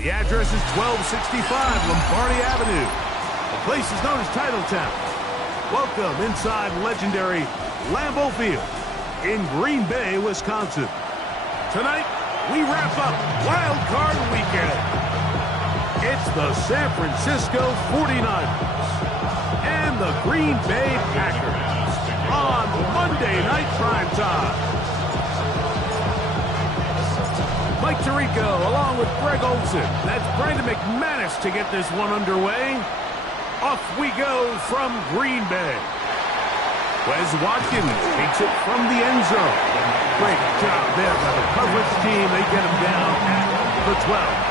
The address is 1265 Lombardi Avenue. The place is known as Titletown. Welcome inside legendary Lambeau Field in Green Bay, Wisconsin. Tonight, we wrap up Wild Card Weekend. It's the San Francisco 49ers and the Green Bay Packers on Monday Night Primetime. Mike Tirico along with Greg Olsen. That's Brandon McManus to get this one underway. Off we go from Green Bay. Wes Watkins takes it from the end zone. Great job there by the coverage team. They get him down at the 12.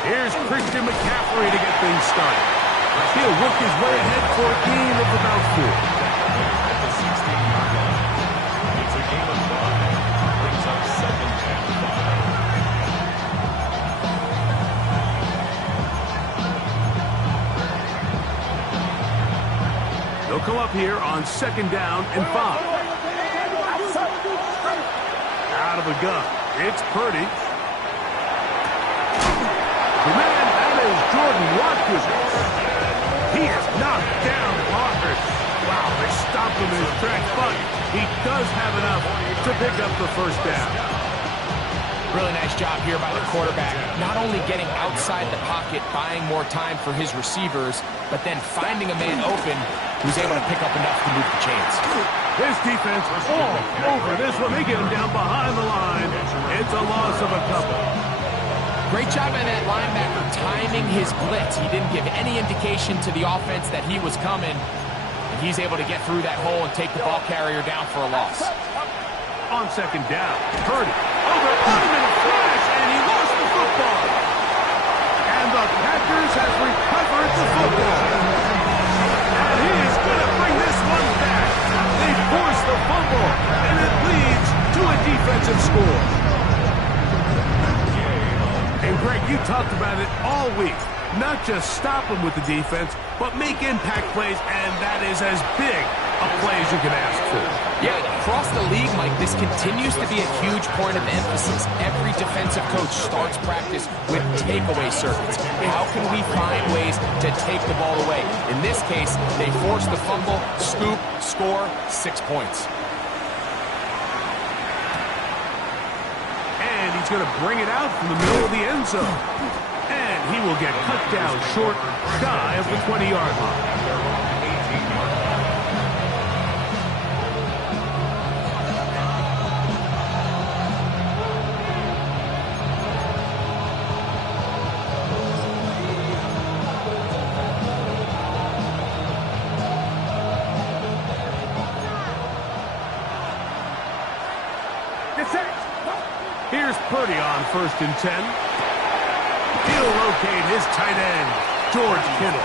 Here's Christian McCaffrey to get things started. He'll work his way ahead for a gain of about 4. At the 16-yard line. It's a game of 5. Brings up 2nd and 5. They'll come up here on 2nd down and 5. Out of the gun. It's Purdy. The man, that is Jordan Watkins. He is knocked down hard. Wow, they stopped him in his tracks, but he does have enough to pick up the first down. Really nice job here by the quarterback. Not only getting outside the pocket, buying more time for his receivers, but then finding a man open who's able to pick up enough to move the chains. His defense all over this one. They get him down behind the line. It's a loss of a couple. Great job by that linebacker timing his blitz. He didn't give any indication to the offense that he was coming. And he's able to get through that hole and take the ball carrier down for a loss. On 2nd down, Purdy over on him in a flash, and he lost the football. And the Packers have recovered the football. And he is going to bring this one back. They force the fumble, and it leads to a defensive score. And Greg, you talked about it all week. Not just stop them with the defense, but make impact plays, and that is as big a play as you can ask for. Yeah, across the league, Mike, this continues to be a huge point of emphasis. Every defensive coach starts practice with takeaway circuits. How can we find ways to take the ball away? In this case, they force the fumble, scoop, score, 6 points. He's going to bring it out from the middle of the end zone. And he will get cut down short, shy of the 20-yard line. Here's Purdy on 1st and 10. He'll locate his tight end, George Kittle.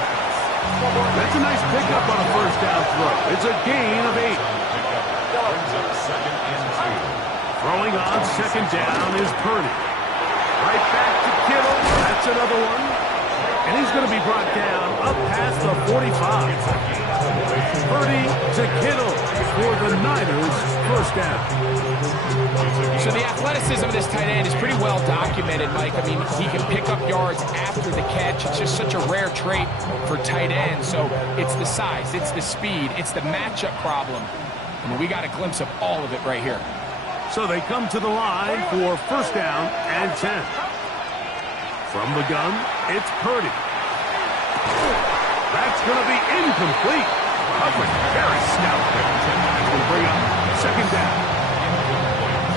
That's a nice pickup on a 1st down throw. It's a gain of 8. Brings up 2nd and 2. Throwing on 2nd down is Purdy. Right back to Kittle. That's another one. And he's going to be brought down up past the 45. Purdy to Kittle for the Niners' 1st down. So the athleticism of this tight end is pretty well documented, Mike. I mean, he can pick up yards after the catch. It's just such a rare trait for tight ends. So it's the size, it's the speed, it's the matchup problem. I mean, we got a glimpse of all of it right here. So they come to the line for 1st down and 10. From the gun, it's Purdy. That's going to be incomplete. Coverage very stout. That's going to bring up 2nd down.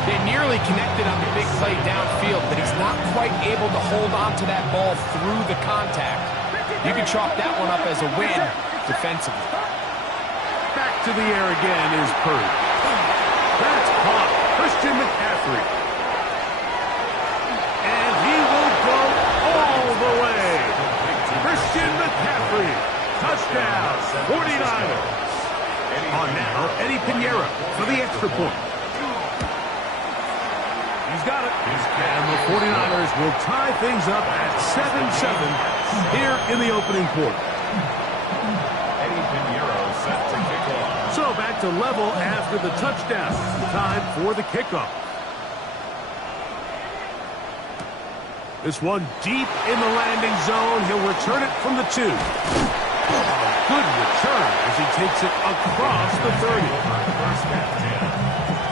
They nearly connected on the big play downfield, but he's not quite able to hold on to that ball through the contact. You can chalk that one up as a win defensively. Back to the air again is Purdy. That's caught. Christian McCaffrey. And he will go all the way. Christian McCaffrey. Touchdown. 49ers. On now, Eddie Pinheiro for the extra point. He's got it. And the 49ers will tie things up at 7-7 here in the opening quarter. Eddie Pinheiro set to kick off. So back to level after the touchdown. Time for the kickoff. This one deep in the landing zone. He'll return it from the 2. Good return as he takes it across the 30. First and 10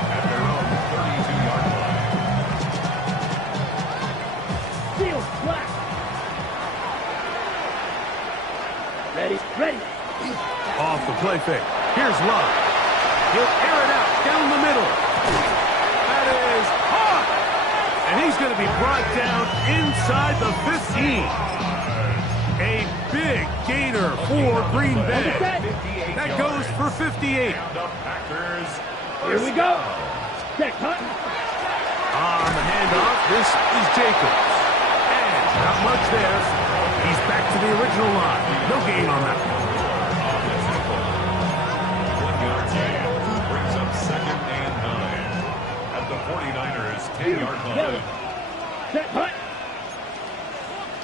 at their own 32-yard line. Field flat. Ready. Off the play fake. Here's Love. He'll air it out down the middle. That is caught. And he's going to be brought down inside the 15. A big gainer for Green Bay. That goes for 58. Here we go. Check, Hunt. On the handoff, this is Jacobs. And not much there. He's back to the original line. No gain on that one. 1 yard gain brings up 2nd and 9 at the 49ers 10-yard line. Check, Hunt.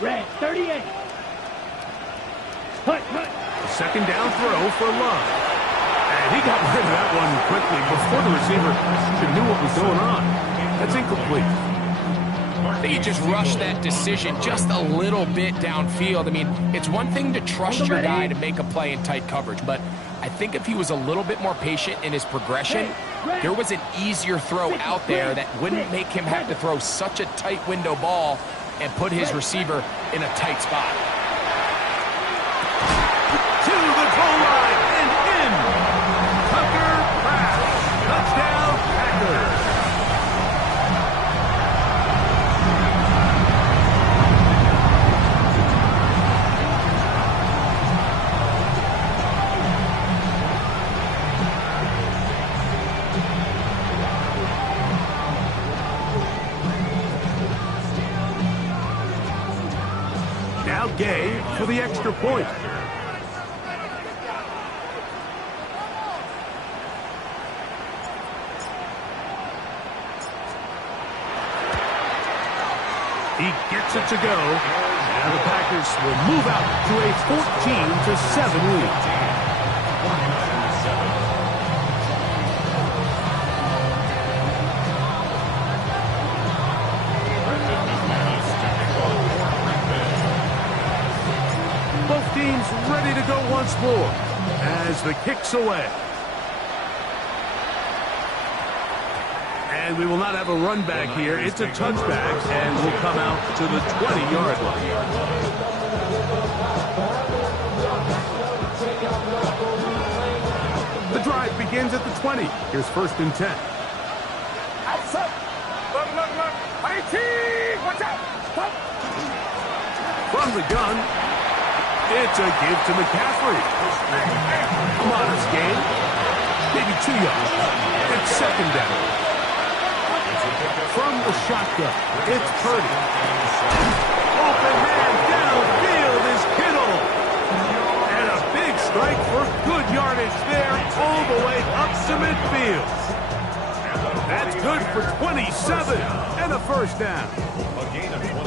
Red, 38. Hunt. Second down throw for Love. And he got rid of that one quickly before the receiver knew what was going on. That's incomplete. I think he just rushed that decision just a little bit downfield. I mean, it's one thing to trust your guy to make a play in tight coverage, but I think if he was a little bit more patient in his progression, there was an easier throw out there that wouldn't make him have to throw such a tight window ball and put his receiver in a tight spot. To the goal line and in. Tucker Kraft. Touchdown, Packers. Now Gay for the extra point. He gets it to go. And the Packers will move out to a 14-7 lead. Both teams ready to go once more as the kick's away. And we will not have a run back here. It's a touchback, and we'll come out to the 20-yard line. The drive begins at the 20. Here's 1st and 10. From the gun, it's a give to McCaffrey. A modest gain, maybe 2 yards. It's 2nd down. From the shotgun, it's Purdy. Open man downfield is Kittle. And a big strike for good yardage there all the way up to midfield. That's good for 27 and a 1st down.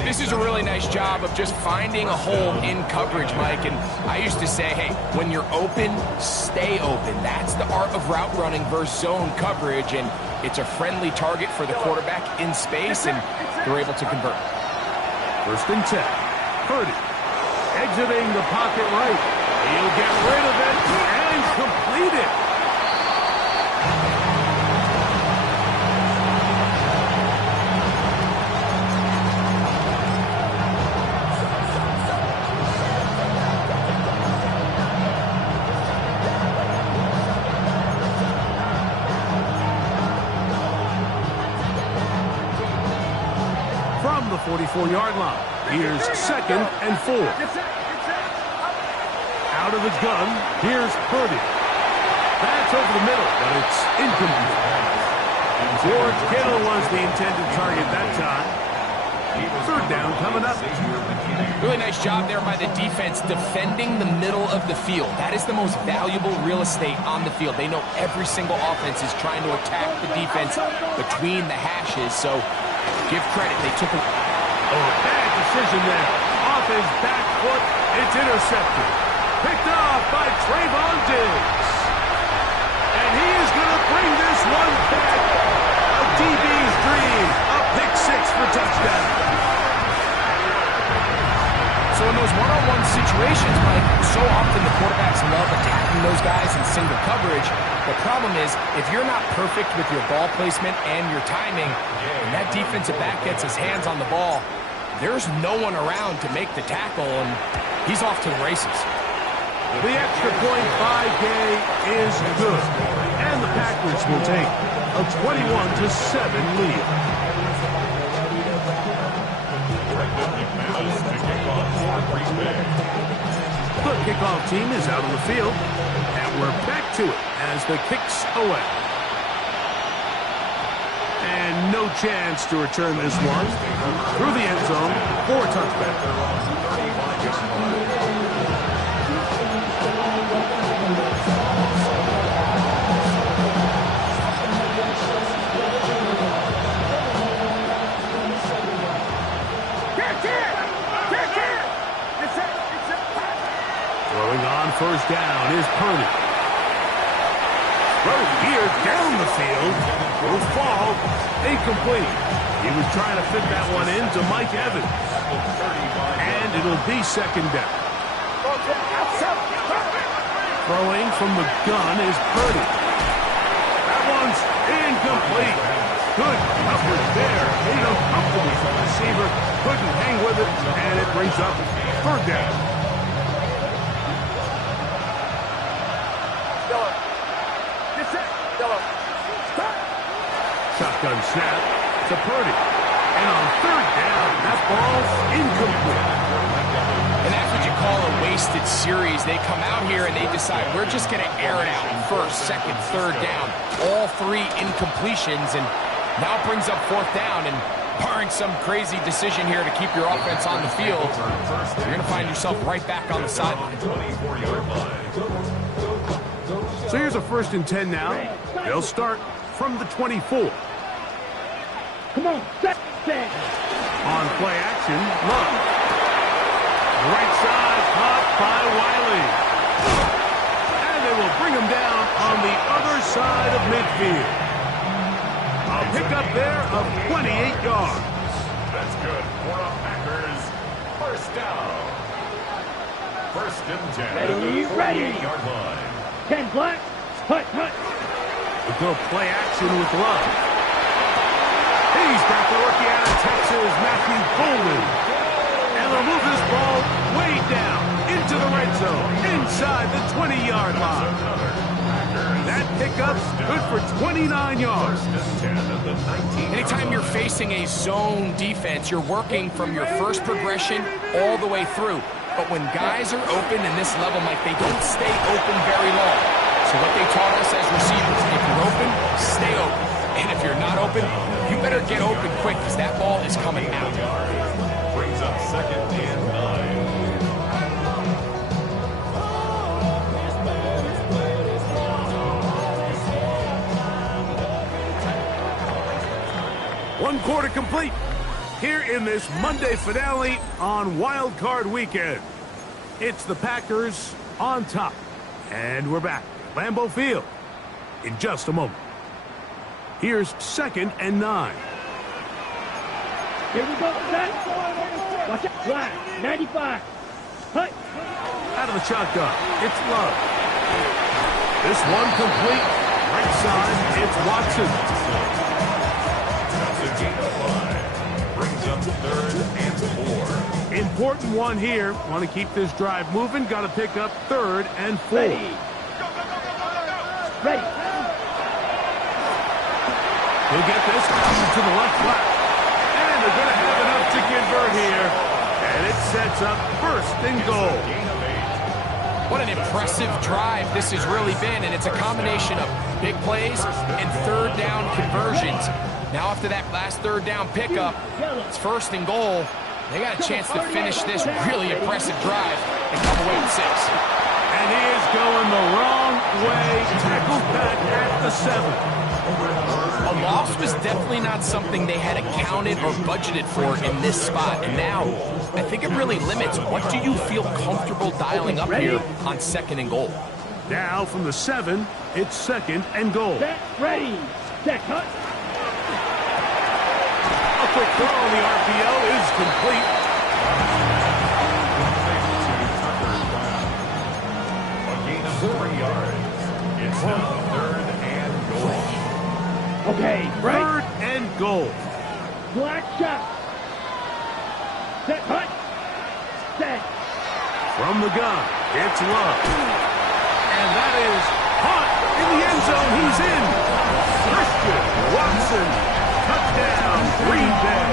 This is a really nice job of just finding a hole in coverage, Mike. And I used to say, hey, when you're open, stay open. That's the art of route running versus zone coverage. And it's a friendly target for the quarterback in space, and they're able to convert. 1st and 10. Purdy exiting the pocket right. He'll get rid of it and complete it. From the 44-yard line, here's 2nd and 4. Out of the gun, here's Purdy. That's over the middle, but it's incomplete. George Kittle was the intended target that time. Third down coming up. Really nice job there by the defense defending the middle of the field. That is the most valuable real estate on the field. They know every single offense is trying to attack the defense between the hashes, so give credit. They took a bad decision there. Off his back foot, it's intercepted. Picked off by Trayvon Diggs. And he is going to bring this one back. A DB's dream. A pick six for touchdown. So in those one-on-one situations, Mike, so often the quarterbacks love attacking those guys in single coverage. The problem is, if you're not perfect with your ball placement and your timing, and that defensive back gets his hands on the ball, there's no one around to make the tackle, and he's off to the races. The extra point by Gay is good. And the Packers will take a 21-7 lead. The kickoff team is out on the field, and we're back to it as the kick's away. And no chance to return this one through the end zone for a touchback. Throwing on first down is Purdy. Throw here down the field. Will fall. Incomplete. He was trying to fit that one into Mike Evans. And it'll be second down. Throwing from the gun is Purdy. That one's incomplete. Good coverage there. Made him comfortable for the receiver. Couldn't hang with it. And it brings up third down. Shotgun snap to Purdy. And on third down, that ball's incomplete. And that's what you call a wasted series. They come out here and they decide, we're just going to air it out. First, second, third down. All three incompletions. And now it brings up fourth down. And barring some crazy decision here to keep your offense on the field, you're going to find yourself right back on the sideline. So here's a 1st and 10 now. They'll start from the 24. Come on, set. On play action, Love. Right side, caught by Wiley. And they will bring him down on the other side of midfield. A pickup there of 28 yards. That's good for a Packers first down. 1st and 10 at the 48-yard line. 10 black. Hut. We'll go play action with Love. He's got the rookie out of Texas, Matthew Golden. And they'll move this ball way down into the red zone, inside the 20-yard line. That pickup's good for 29 yards. Anytime you're facing a zone defense, you're working from your first progression all the way through. But when guys are open in this level, Mike, they don't stay open very long. So what they taught us as receivers, if you're open, stay open. And if you're not open, you better get open quick because that ball is coming out. Brings up 2nd and 9. 1 quarter complete here in this Monday finale on Wild Card Weekend. It's the Packers on top. And we're back at Lambeau Field in just a moment. Here's 2nd and 9. Here we go, set. Watch out, black, 95. Hut. Out of the shotgun, it's Love. This one complete. Right side, it's Watson. That's a gain of 5. Brings up 3rd and 4. Important one here. Want to keep this drive moving. Got to pick up 3rd and 4. Ready. He'll get this to the left flat. And they're going to have enough to convert here. And it sets up 1st and goal. What an impressive drive this has really been, and it's a combination of big plays and third down conversions. Now after that last third down pickup, it's 1st and goal. They got a chance to finish this really impressive drive and come away with 6. And he is going the wrong way, tackled back at the 7. A loss was definitely not something they had accounted or budgeted for in this spot. And now, I think it really limits what do you feel comfortable dialing up here on 2nd and goal. Now from the 7, it's 2nd and goal. Set, ready, set, cut. A quick throw on the RPO is complete. A gain of 4 yards. It's now 3rd and goal. Okay, right. 3rd and goal. Black shot. Set, cut. Set. From the gun, it's Love. And that is caught in the end zone. He's in. Christian Watson. Touchdown, Green Bay.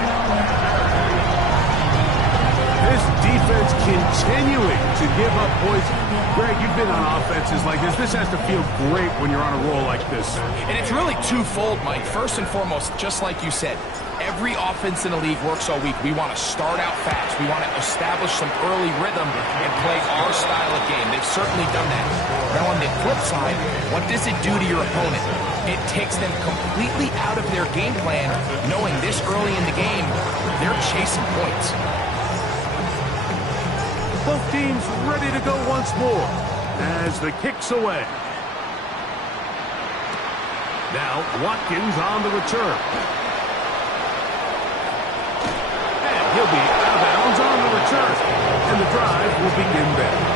This defense continuing to give up points. Greg, you've been on offenses like this. This has to feel great when you're on a roll like this. And it's really twofold, Mike. First and foremost, just like you said, every offense in the league works all week. We want to start out fast. We want to establish some early rhythm and play our style of game. They've certainly done that. Now on the flip side, what does it do to your opponent? It takes them completely out of their game plan, knowing this early in the game, they're chasing points. Both teams ready to go once more as the kick's away. Now Watkins on the return. And he'll be out of bounds on the return. And the drive will begin there.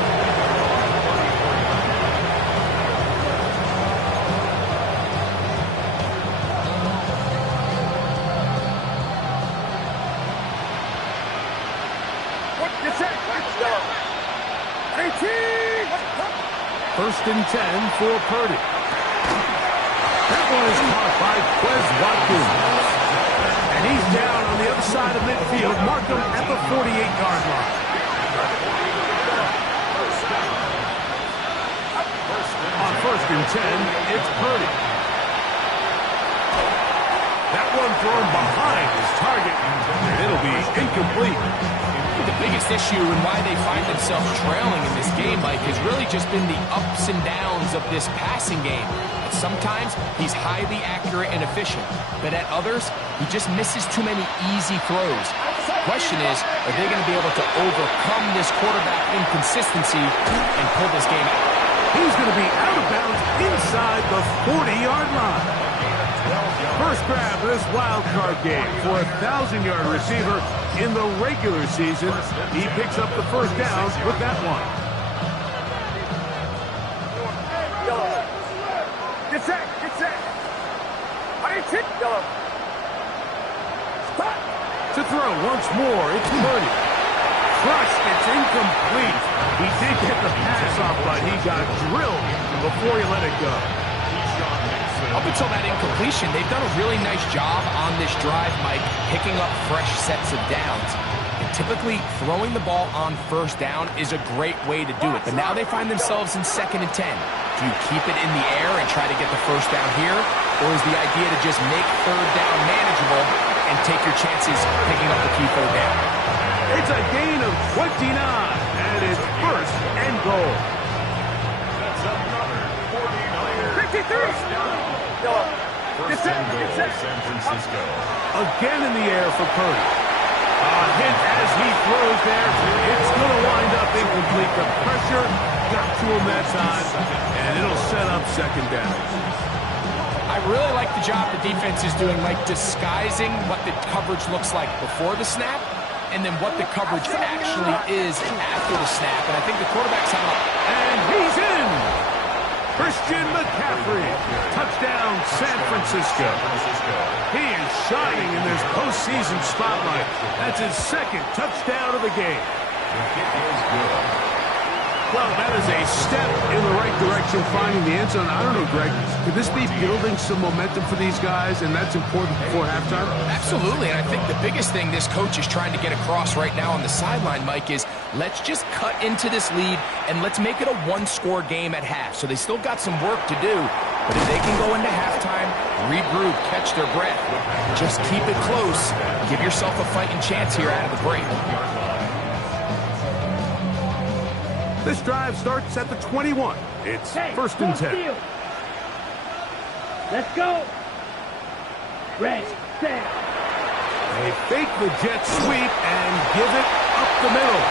First and 10 for Purdy. That one is caught by Quez Watkins. And he's down on the other side of midfield. Mark him at the 48-yard line. On 1st and 10, it's Purdy. That one thrown behind his target, and it'll be incomplete. The biggest issue and why they find themselves trailing in this game, Mike, has really just been the ups and downs of this passing game. Sometimes he's highly accurate and efficient, but at others, he just misses too many easy throws. The question is, are they going to be able to overcome this quarterback inconsistency and pull this game out? He's going to be out of bounds inside the 40-yard line. First grab of this wild card game for a 1,000-yard receiver in the regular season. He picks up the first down with that one. Get set. To throw once more, it's Purdy. Crushed, it's incomplete. He did get the pass off, but he got drilled before he let it go. Up until that incompletion, they've done a really nice job on this drive, Mike, picking up fresh sets of downs. And typically, throwing the ball on first down is a great way to do it. But now they find themselves in 2nd and 10. Do you keep it in the air and try to get the first down here? Or is the idea to just make third down manageable and take your chances picking up the key third down? It's a gain of 29, and it's 1st and goal. That's another 49er. 53. First and goal, San Francisco. Again in the air for Purdy. A hit as he throws there. It's going to wind up incomplete. The pressure got to him that time, and it'll set up 2nd down. I really like the job the defense is doing, like disguising what the coverage looks like before the snap and then what the coverage actually is after the snap. And I think the quarterback's on up. And he's in! Christian McCaffrey. Touchdown, San Francisco. He is shining in this postseason spotlight. That's his 2nd touchdown of the game. Well, that is a step in the right direction, finding the end zone. I don't know, Greg, could this be building some momentum for these guys, and that's important before halftime? Absolutely, and I think the biggest thing this coach is trying to get across right now on the sideline, Mike, is let's just cut into this lead and let's make it a one-score game at half. So they still got some work to do, but if they can go into halftime, regroup, catch their breath, just keep it close, give yourself a fighting chance here out of the break. This drive starts at the 21. It's first and 10. Let's go. Ready, set. They fake the jet sweep and give it up the middle.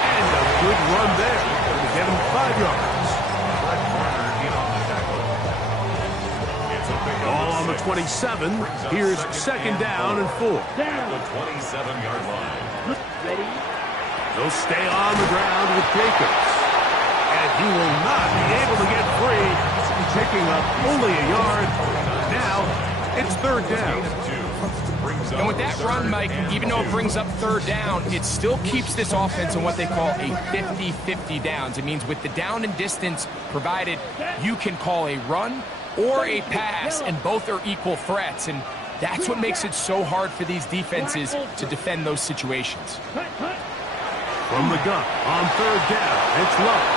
And a good run there to get him 5 yards. Ball on the 27. Here's second down and 4. Down. The 27-yard line. Ready. They'll stay on the ground with Jacobs. And he will not be able to get free, picking up only a yard. Now, it's third down. And with that run, Mike, even though it brings up third down, it still keeps this offense in what they call a 50-50 downs. It means with the down and distance provided, you can call a run or a pass, and both are equal threats. And that's what makes it so hard for these defenses to defend those situations. From the gun on third down, it's Love.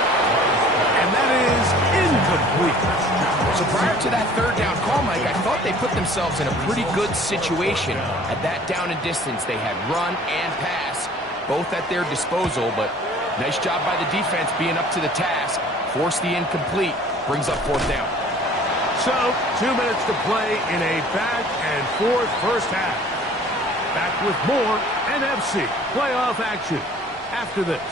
And that is incomplete. So prior to that third down call, Mike, I thought they put themselves in a pretty good situation at that down and distance. They had run and pass, both at their disposal, but nice job by the defense being up to the task. Force the incomplete, brings up fourth down. So, 2 minutes to play in a back and forth first half. Back with more NFC playoff action after this.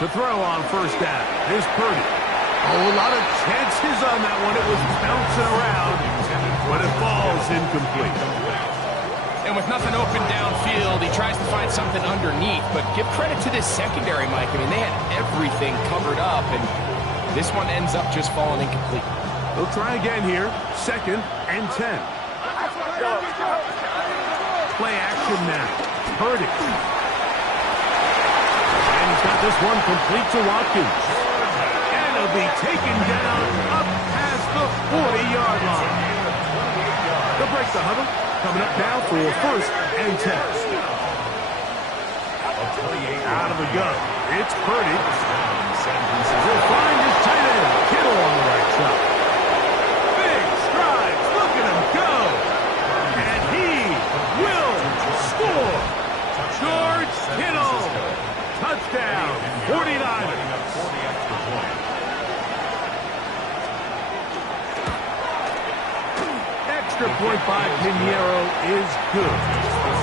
To throw on first down is Purdy. Oh, a lot of chances on that one. It was bouncing around, but it falls incomplete. And with nothing open downfield, he tries to find something underneath. But give credit to this secondary, Mike. I mean, they had everything covered up, and this one ends up just falling incomplete. They'll try again here. Second and 10. Play action now. Purdy. Got this one complete to Watkins. And it'll be taken down up past the 40-yard line. They'll break the huddle. Coming up now for first and 10. Out of the gun. It's Purdy. He'll find his tight end. Kittle on the right side. Big strides. Look at him go. And he will score. George Kittle. Touchdown, 49ers. Extra point by Pinheiro is good.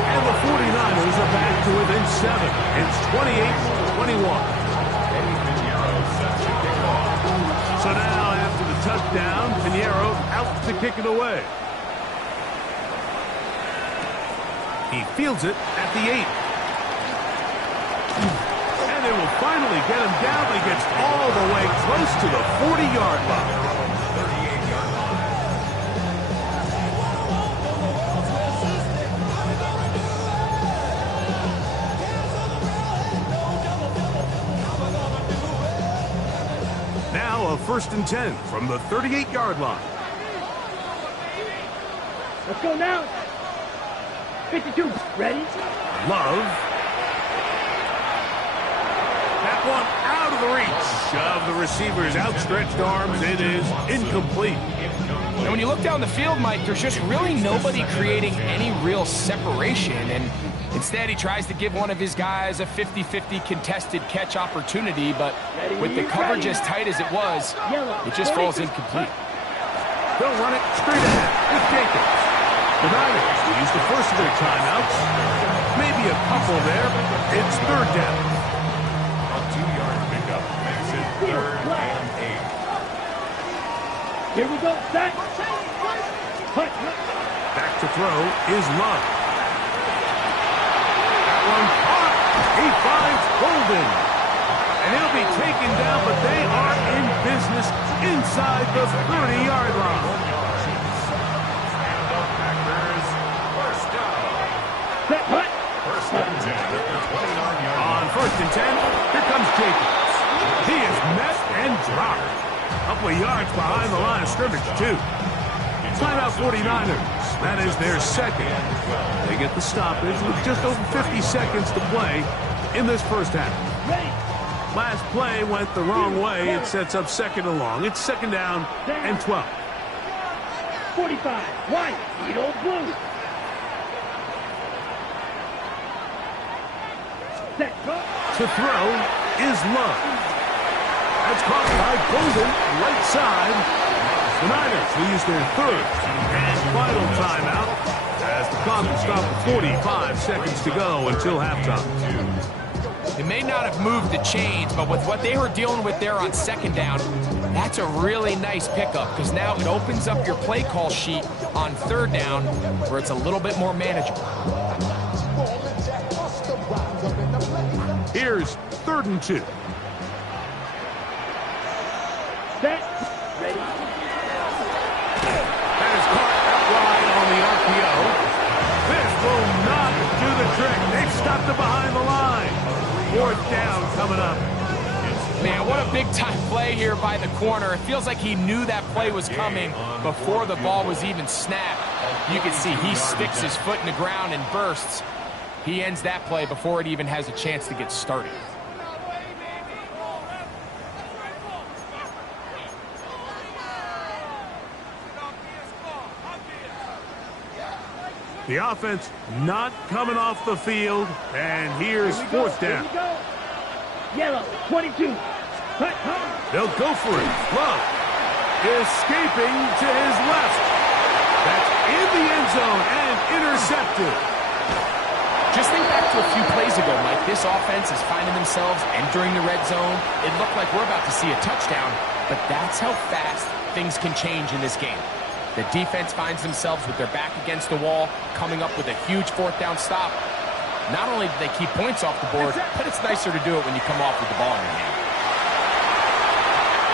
And the 49ers are back to within 7. It's 28-21. So now, after the touchdown, Pinheiro out to kick it away. He fields it at the 8. And they will finally get him down, but he gets all the way close to the 40-yard line. Now a first and 10 from the 38-yard line. Let's go now. 52. Ready? Love. That one out of the reach of the receiver's outstretched arms. It is incomplete. And when you look down the field, Mike, there's just really nobody creating any real separation. And instead, he tries to give one of his guys a 50-50 contested catch opportunity. But with the coverage as tight as it was, it just falls incomplete. They'll run it straight ahead with Jacobs. The Niners use the first of their timeouts. Maybe a couple there. It's third down. Here we go, set. Back to throw is Love. That one caught. He finds Golden. And he'll be taken down, but they are in business inside the 30-yard line. Set, hut. On first and 10, here comes Jacobs. He is met and dropped. A couple of yards behind the line of scrimmage, too. Timeout 49ers. That is their second. They get the stoppage with just over 50 seconds to play in this first half. Last play went the wrong way. It sets up second and long. It's second down and 12. 45, white, Edo blue. Set, go. To throw is Love. That's caught by Golden, right side. The Niners will use their third and final timeout as the clock will stop with 45 seconds to go until halftime. They may not have moved the chains, but with what they were dealing with there on second down, that's a really nice pickup because now it opens up your play call sheet on third down where it's a little bit more manageable. Here's 3rd and 2. Set, ready. That is caught outright on the RPO. This will not do the trick. They've stopped it behind the line. 4th down coming up. Man, what a big-time play here by the corner. It feels like he knew that play was coming before the ball was even snapped. You can see he sticks his foot in the ground and bursts. He ends that play before it even has a chance to get started. The offense not coming off the field, and here's 4th down. Yellow, 22. Cut, cut. They'll go for it. Love escaping to his left. That's in the end zone and intercepted. Just think back to a few plays ago, Mike. This offense is finding themselves entering the red zone. It looked like we're about to see a touchdown, but that's how fast things can change in this game. The defense finds themselves with their back against the wall, coming up with a huge 4th down stop. Not only do they keep points off the board, but it's nicer to do it when you come off with the ball in your hand.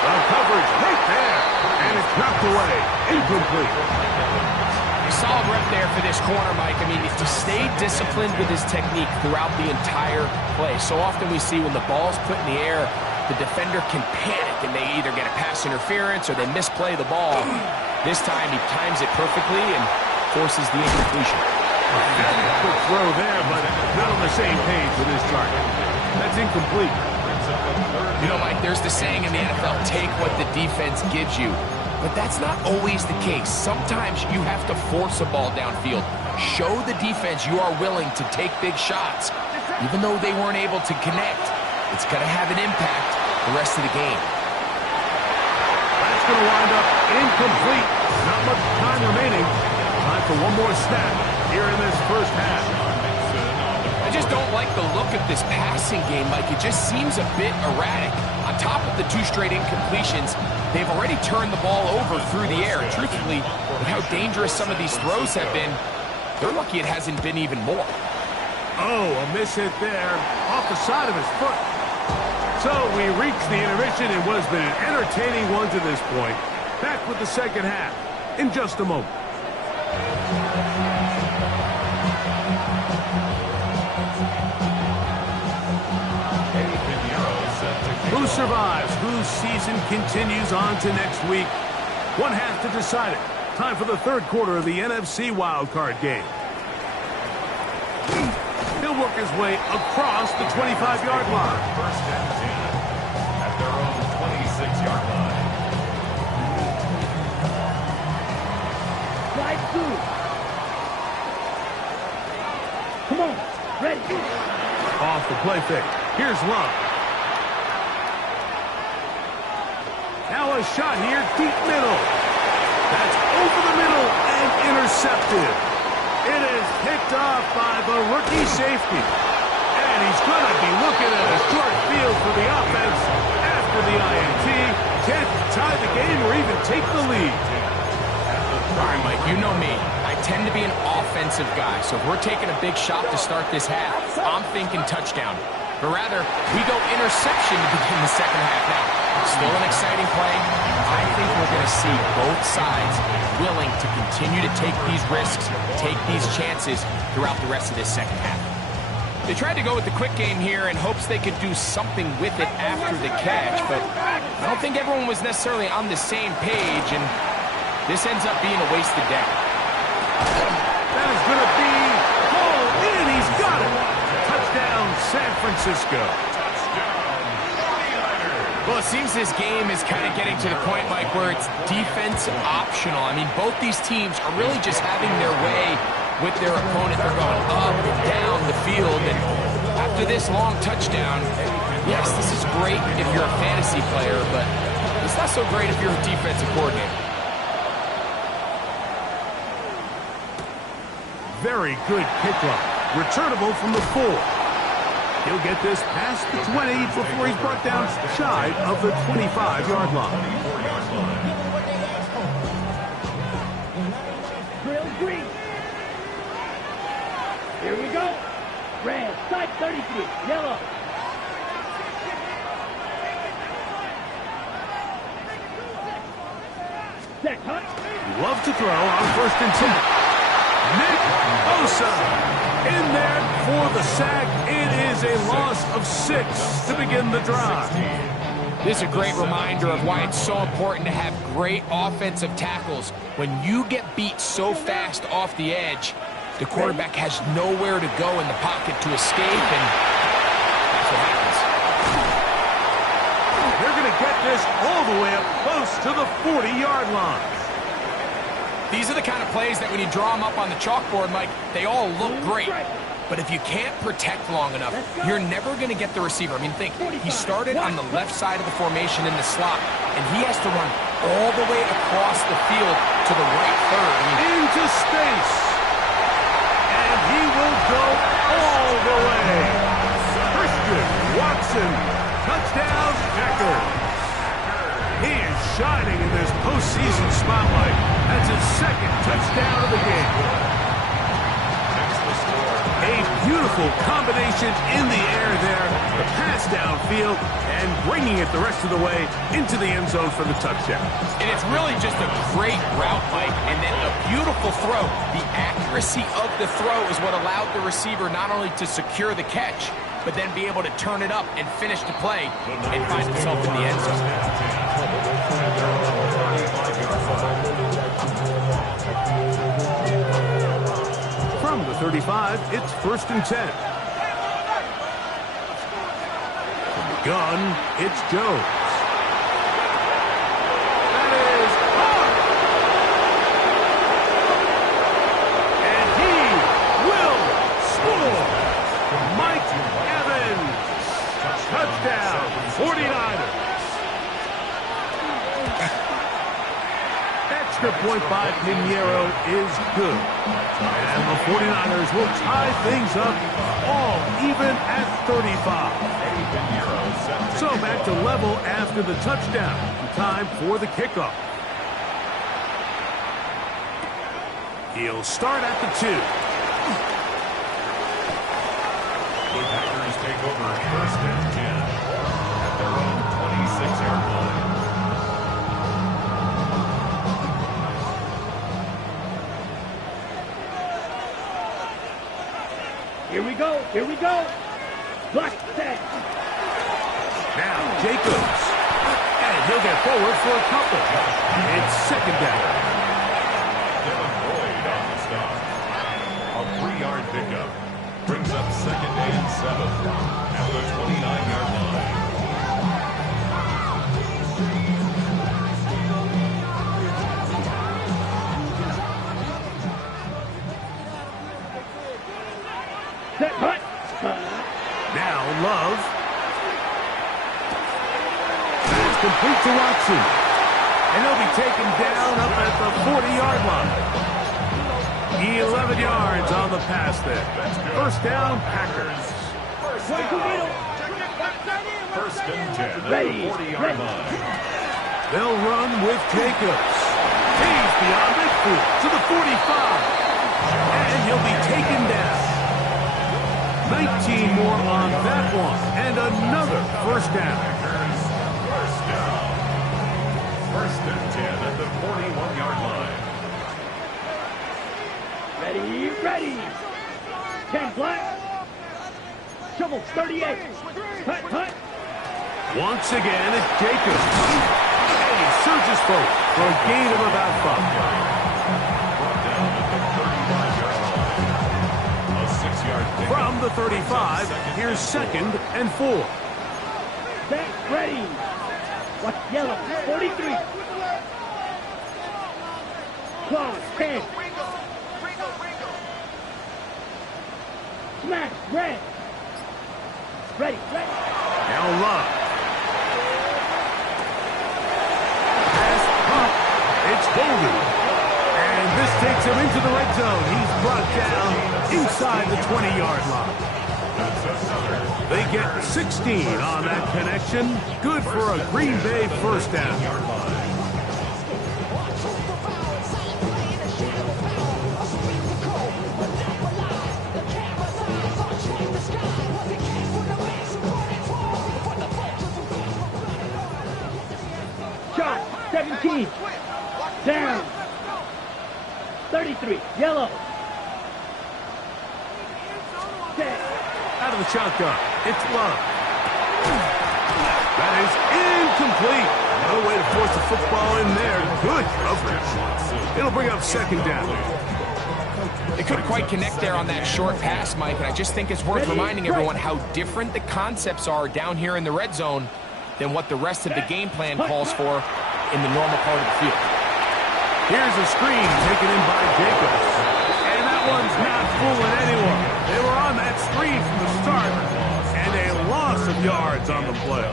Well, coverage right there, and it's knocked away. Incomplete. Solid rep there for this corner, Mike. I mean, to stay disciplined with his technique throughout the entire play. So often we see when the ball's put in the air, the defender can panic, and they either get a pass interference or they misplay the ball. This time he times it perfectly and forces the incompletion. Quick throw there, but not on the same page with his target. That's incomplete. You know, Mike, there's the saying in the NFL, take what the defense gives you. But that's not always the case. Sometimes you have to force a ball downfield. Show the defense you are willing to take big shots. Even though they weren't able to connect, it's going to have an impact the rest of the game. That's going to wind up incomplete. Not much time remaining. Time for one more snap here in this first half. I just don't like the look of this passing game, Mike. It just seems a bit erratic. On top of the 2 straight incompletions, they've already turned the ball over through the air. Truthfully, with how dangerous some of these throws have been, they're lucky it hasn't been even more. Oh, a miss hit there off the side of his foot. So we reach the intermission in what has been an entertaining one to this point. Back with the second half in just a moment. Who survives? Whose season continues on to next week? One half to decide it. Time for the 3rd quarter of the NFC wildcard game. He'll work his way across the 25-yard line. 1st and 10 at their own 26-yard line. Slide through. Come on, ready. Off the play fake. Here's Love. Now a shot here, deep middle. That's over the middle and intercepted. It is picked off by the rookie safety. And he's going to be looking at a short field for the offense after the INT. Can't tie the game or even take the lead. All right, Mike, you know me. I tend to be an offensive guy, so if we're taking a big shot to start this half, I'm thinking touchdown. But rather, we go interception to begin the second half now. Still an exciting play. I think we're going to see both sides willing to continue to take these risks, take these chances throughout the rest of this second half. They tried to go with the quick game here in hopes they could do something with it after the catch, but I don't think everyone was necessarily on the same page, and this ends up being a wasted down. That is going to be hauled in. He's got it. Touchdown, San Francisco. Well, it seems this game is kind of getting to the point, Mike, where it's defense optional. I mean, both these teams are really just having their way with their opponent. They're going up and down the field, and after this long touchdown, yes, this is great if you're a fantasy player, but it's not so great if you're a defensive coordinator. Very good kickoff. Returnable from the 4. He'll get this past the 20 before he's brought down shy of the 25-yard line. Drill green. Here we go. Red, side 33. Yellow. Set, hunt. Love to throw on 1st and 10. Nick Bosa in there for the sack. It is a loss of 6 to begin the drive. This is a great reminder of why it's so important to have great offensive tackles. When you get beat so fast off the edge, the quarterback has nowhere to go in the pocket to escape, and that's what happens. They're going to get this all the way up close to the 40-yard line. These are the kind of plays that when you draw them up on the chalkboard, Mike, they all look great. But if you can't protect long enough, you're never going to get the receiver. I mean, think, he started on the left side of the formation in the slot, and he has to run all the way across the field to the right third. Into space. And he will go all the way. Christian Watson, touchdown Packers. He is shining in this postseason spotlight. That's his 2nd touchdown of the game. A beautiful combination in the air there. The pass downfield and bringing it the rest of the way into the end zone for the touchdown. And it's really just a great route, Mike, and then a beautiful throw. The accuracy of the throw is what allowed the receiver not only to secure the catch, but then be able to turn it up and finish the play and find himself in the end zone. From the 35, it's 1st and 10. From the gun, it's Jones. That is hard. And he will score. Mike Evans. Touchdown, 49ers. Extra point by Pinheiro is good. And the 49ers will tie things up all even at 35. So back to level after the touchdown. Time for the kickoff. He'll start at the 2. The Packers take over 1st and 10 at their own 26-yard line. Here we go. Here we go. Block set. Now Jacobs. And he'll get forward for a couple. It's 2nd down. Devin Boyd on the stop. A 3-yard pickup. Brings up 2nd and 7 at the 29-yard line. Set, hunt. Now Love. It's complete to Watson. And he'll be taken down up at the 40-yard line. 11 yards on the pass there. 1st down, Packers. 1st and 10 at the Ready. 40-yard line. They'll run with Jacobs. He's beyond midfield to the 45. And he'll be taken down. 19 more on that one. And another 1st down. First down. 1st and 10 at the 41-yard line. Ready, ready. 10 flat. Shovel, 38. Hut. Once again, it's Jacobs. And he surges forward for a gain of about 5. From the 35, here's 2nd and 4. Set, ready. Watch yellow, 43. Claw, 10. Smash, red. Ready. Now Love. Pass pump. It's Golden. And this takes him into the red zone. He's brought down inside the 20-yard line. They get 16 on that connection. Good for a Green Bay first down. Shot, 17. Down. 33, yellow. Set. Out of the shotgun, it's Love. That is incomplete. No way to force the football in there. Good coverage. It'll bring up 2nd down. They couldn't quite connect there on that short pass, Mike, and I just think it's worth reminding everyone how different the concepts are down here in the red zone than what the rest of the game plan calls for in the normal part of the field. Here's a screen taken in by Jacobs. And that one's not fooling anyone. They were on that screen from the start, and a loss of yards on the play.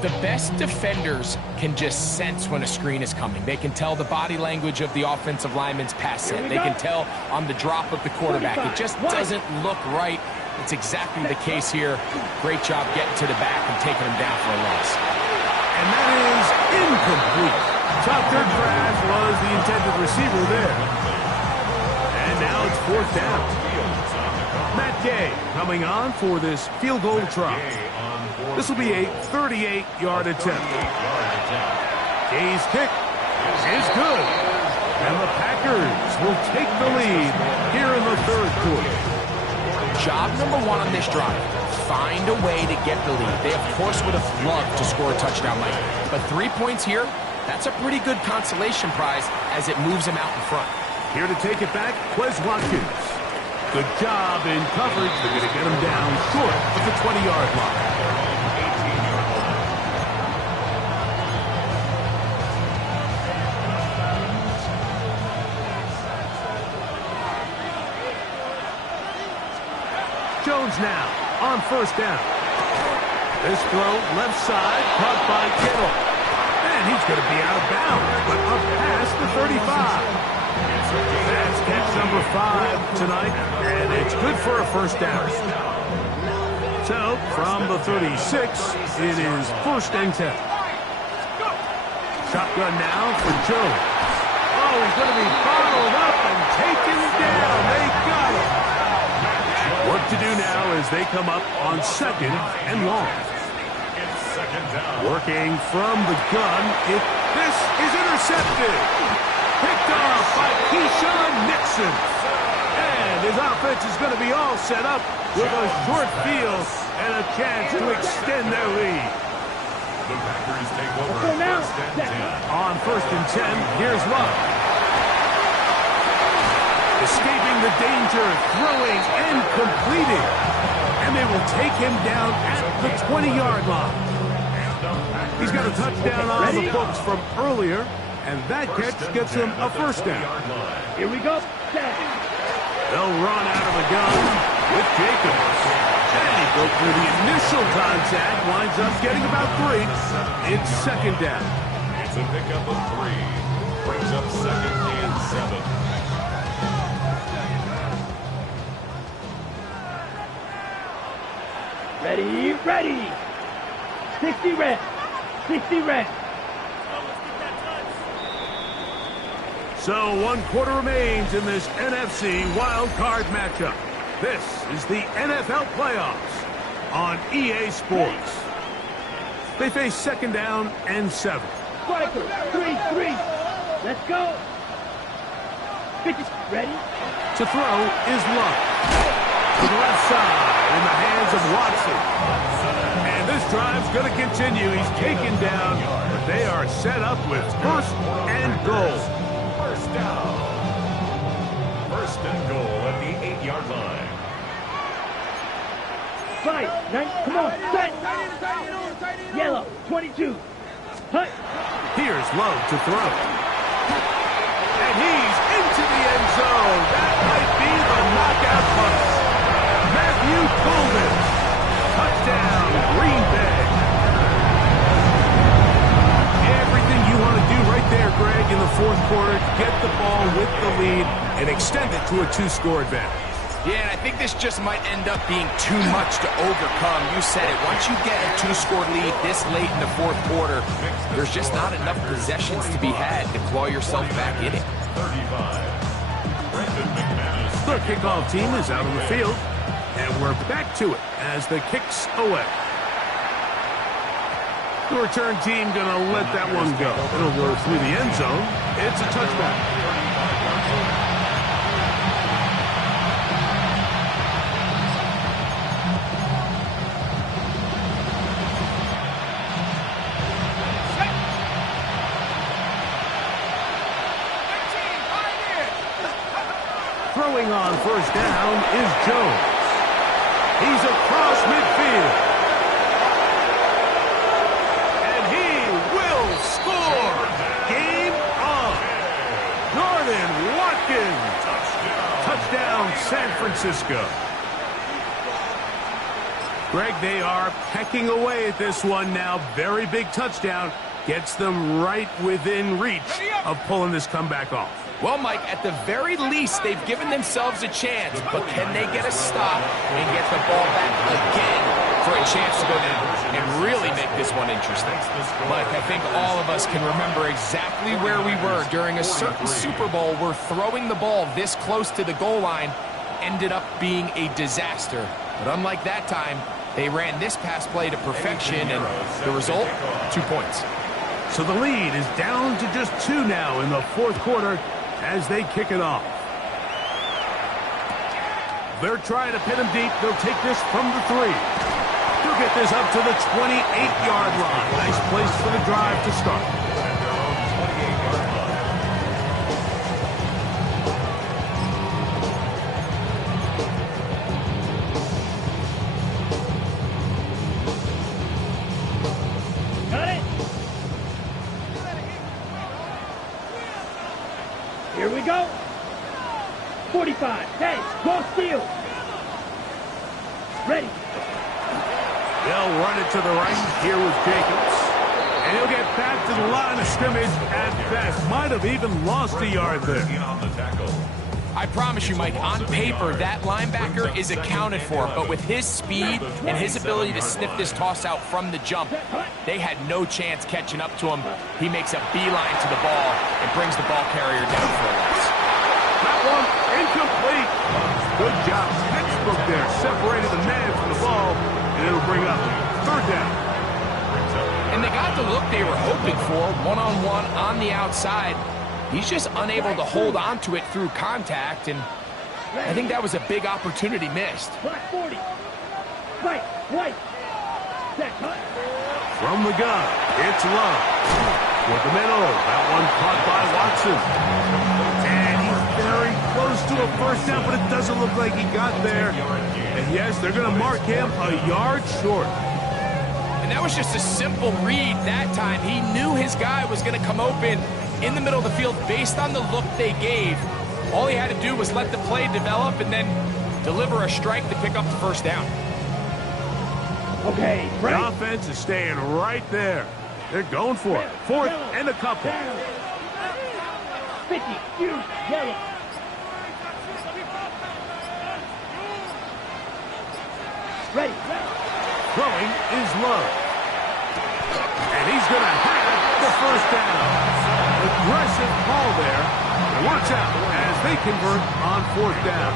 The best defenders can just sense when a screen is coming. They can tell the body language of the offensive lineman's pass set. They can tell on the drop of the quarterback. It just doesn't look right. It's exactly the case here. Great job getting to the back and taking him down for a loss. And that is incomplete. Top third crash was the intended receiver there. And now it's 4th down. Matt Gay coming on for this field goal try. This will be a 38-yard attempt. Gay's kick is good. And the Packers will take the lead here in the 3rd quarter. Job number 1 on this drive, find a way to get the lead. They, of course, would have loved to score a touchdown, Mike. But 3 points here, that's a pretty good consolation prize as it moves him out in front. Here to take it back, Quez Watkins. Good job in coverage. They're going to get him down short of the 20-yard line. Jones now on 1st down. This throw left side caught by Kittle. And he's going to be out of bounds, but up past the 35. That's catch number 5 tonight, and it's good for a 1st down. So, from the 36, it is 1st and 10. Shotgun now for Jones. Oh, he's going to be bottled up and taken down. They got him. What to do now as they come up on 2nd and long. Working from the gun. This is intercepted. Picked off by Keyshawn Nixon. And his offense is going to be all set up with a short field and a chance to extend their lead. The Packers take over 1st and 10. On 1st and 10, here's Love. Escaping the danger, throwing and completing. And they will take him down at the 20-yard line. He's got a touchdown on the books from earlier, and that catch gets him a 1st down. Here we go. They'll run out of the gun with Jacobs. And he broke through the initial contact, winds up getting about 3. It's 2nd down. It's a pickup of 3. Brings up 2nd and 7. Ready. 60 red. 60 red. So 1 quarter remains in this NFC wild card matchup. This is the NFL playoffs on EA Sports. They face 2nd down and 7. Striker, 3. Let's go. 50, ready? To throw is Love. to the left side in the hands of Watson. And this drive's going to continue. He's taken down, but they are set up with first and goal. First down. First and goal at the 8-yard line. Right, nice, come on, set. Yellow, 22. Hut. Here's Love to throw. And he's into the end zone. That might be the knockout punch. Matthew Golden. Touchdown, Green Bay. Everything you want to do right there, Greg, in the fourth quarter. Get the ball with the lead and extend it to a 2-score advantage. Yeah, and I think this just might end up being too much to overcome. You said it. Once you get a 2-score lead this late in the fourth quarter, there's just not enough possessions to be had to claw yourself back in it. 35. Brendan McManus. The kickoff team is out on the field, and we're back to it as the kick's away. The return team going to let that one go. It'll go through the end zone. It's a touchback. Throwing on first down is Jones. He's across midfield. And he will score. Game on. Jordan Watkins. Touchdown, San Francisco. Greg, they are pecking away at this one now. Very big touchdown. Gets them right within reach of pulling this comeback off. Well, Mike, at the very least, they've given themselves a chance, but can they get a stop and get the ball back again for a chance to go down and really make this one interesting? Mike, I think all of us can remember exactly where we were during a certain Super Bowl where throwing the ball this close to the goal line ended up being a disaster. But unlike that time, they ran this pass play to perfection, and the result, 2 points. So the lead is down to just 2 now in the fourth quarter as they kick it off. They're trying to pin him deep. They'll take this from the 3. They'll get this up to the 28-yard line. Nice place for the drive to start. Got it. Here we go. 45, 10, cross field. Ready. They'll run it to the right here with Jacobs. And he'll get back to the line of scrimmage at best. Might have even lost a yard there. On the tackle. I promise you, Mike, on paper, that linebacker is accounted for, but with his speed and his ability to sniff this toss out from the jump, they had no chance catching up to him. He makes a beeline to the ball and brings the ball carrier down for a loss. That one incomplete. Good job. Textbook there. Separated the man from the ball, and it'll bring up third down. And they got the look they were hoping for, one-on-one on the outside. He's just unable to hold on to it through contact, and I think that was a big opportunity missed. Black 40. Right, right. Set, cut. From the gun, it's Love. With the middle, that one caught by Watson. And he's very close to a first down, but it doesn't look like he got there. And yes, they're going to mark him a yard short. And that was just a simple read that time. He knew his guy was going to come open in the middle of the field based on the look they gave. All he had to do was let the play develop and then deliver a strike to pick up the first down. Okay, The right. offense is staying right there. They're going for it. Fourth and a couple. Down. 50, huge, yellow. Ready. Throwing is Love. And he's going to have the first down. Aggressive call there. It works out as they convert on fourth down.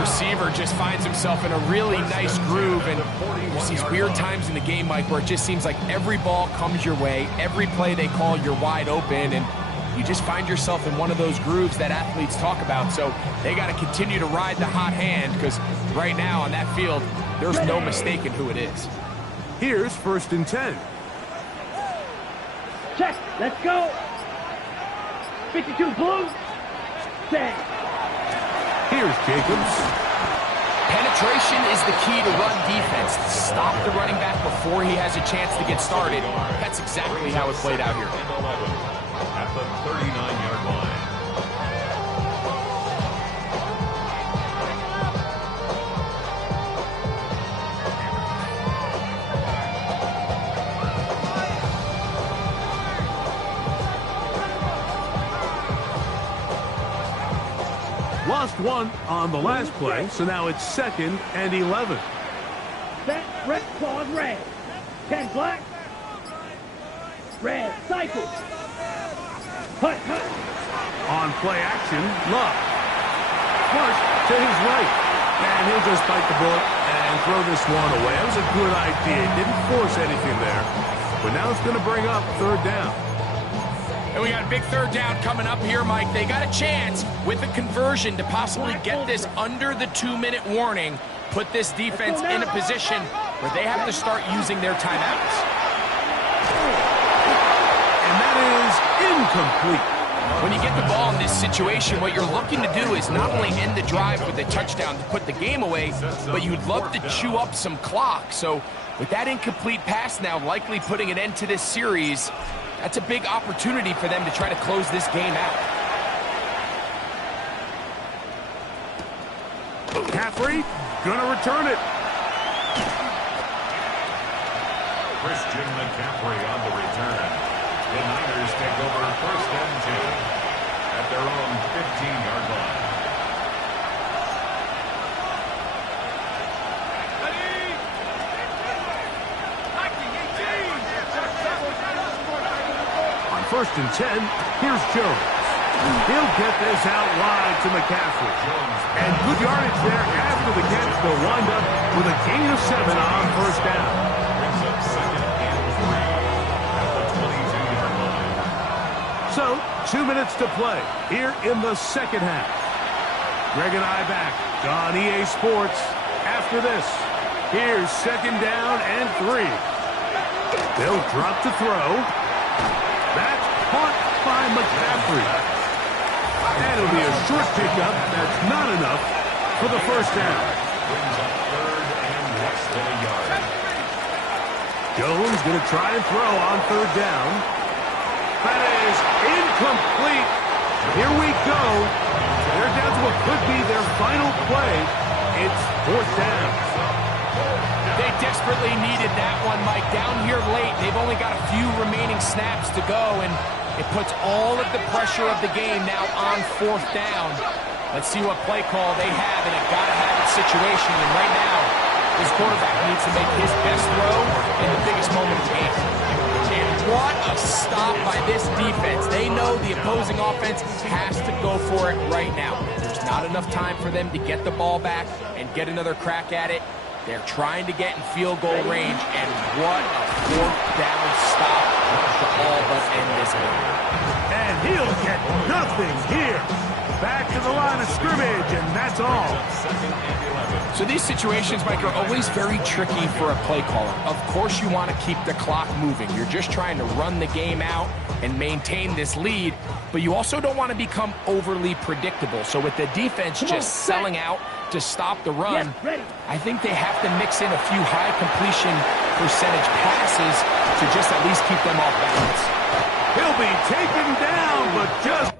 Receiver just finds himself in a really nice groove, and there's these weird times in the game, Mike, where it just seems like every ball comes your way, every play they call, you're wide open, and you just find yourself in one of those grooves that athletes talk about. So they got to continue to ride the hot hand, because right now on that field, there's no mistaking who it is. Here's 1st and 10. Check. Let's go. 52 blue. Set. Here's Jacobs. Penetration is the key to run defense. Stop the running back before he has a chance to get started. That's exactly how it played out here. At the 39-yard line. Lost one on the last play, so now it's 2nd and 11. Set. Red. Claws red. 10 black. Red. Cycle. Hut. On play action, Love. Flush to his right. And he'll just bite the bullet and throw this one away. That was a good idea. Didn't force anything there. But now it's going to bring up 3rd down. And we got a big 3rd down coming up here, Mike. They got a chance with a conversion to possibly get this under the 2-minute warning, put this defense in a position where they have to start using their timeouts. And that is incomplete. When you get the ball in this situation, what you're looking to do is not only end the drive with a touchdown to put the game away, but you'd love to chew up some clock. So with that incomplete pass now likely putting an end to this series, that's a big opportunity for them to try to close this game out. McCaffrey gonna return it. Christian McCaffrey on the return. The Niners take over 1st and 10 at their own 15-yard line. On 1st and 10, here's Jones. He'll get this out wide to McCaffrey. And good yardage there after the catch. They'll wind up with a gain of 7 on 1st down. Brings up 2nd and 3 at the 22-yard line. So, 2 minutes to play here in the 2nd half. Greg and I back on EA Sports after this. Here's 2nd down and 3. They'll drop to throw. That's caught by McCaffrey. And it'll be a short pickup. That's not enough for the 1st down. Brings up 3rd and less than a yard. Jones going to try and throw on 3rd down. That is incomplete. Here we go. They're down to what could be their final play. It's 4th down. They desperately needed that one, Mike. Down here late, they've only got a few remaining snaps to go, and it puts all of the pressure of the game now on 4th down. Let's see what play call they have in a gotta-have-it situation. And right now, this quarterback needs to make his best throw in the biggest moment of the game. And what a stop by this defense. They know the opposing offense has to go for it right now. There's not enough time for them to get the ball back and get another crack at it. They're trying to get in field goal range, and what a 4th down stop to all but end this game. And he'll get nothing here. Back to the line of scrimmage, and that's all. So these situations, Mike, are always very tricky for a play caller. Of course you want to keep the clock moving. You're just trying to run the game out and maintain this lead, but you also don't want to become overly predictable. So with the defense just selling out to stop the run, I think they have to mix in a few high completion percentage passes to just at least keep them off balance. He'll be taken down, but just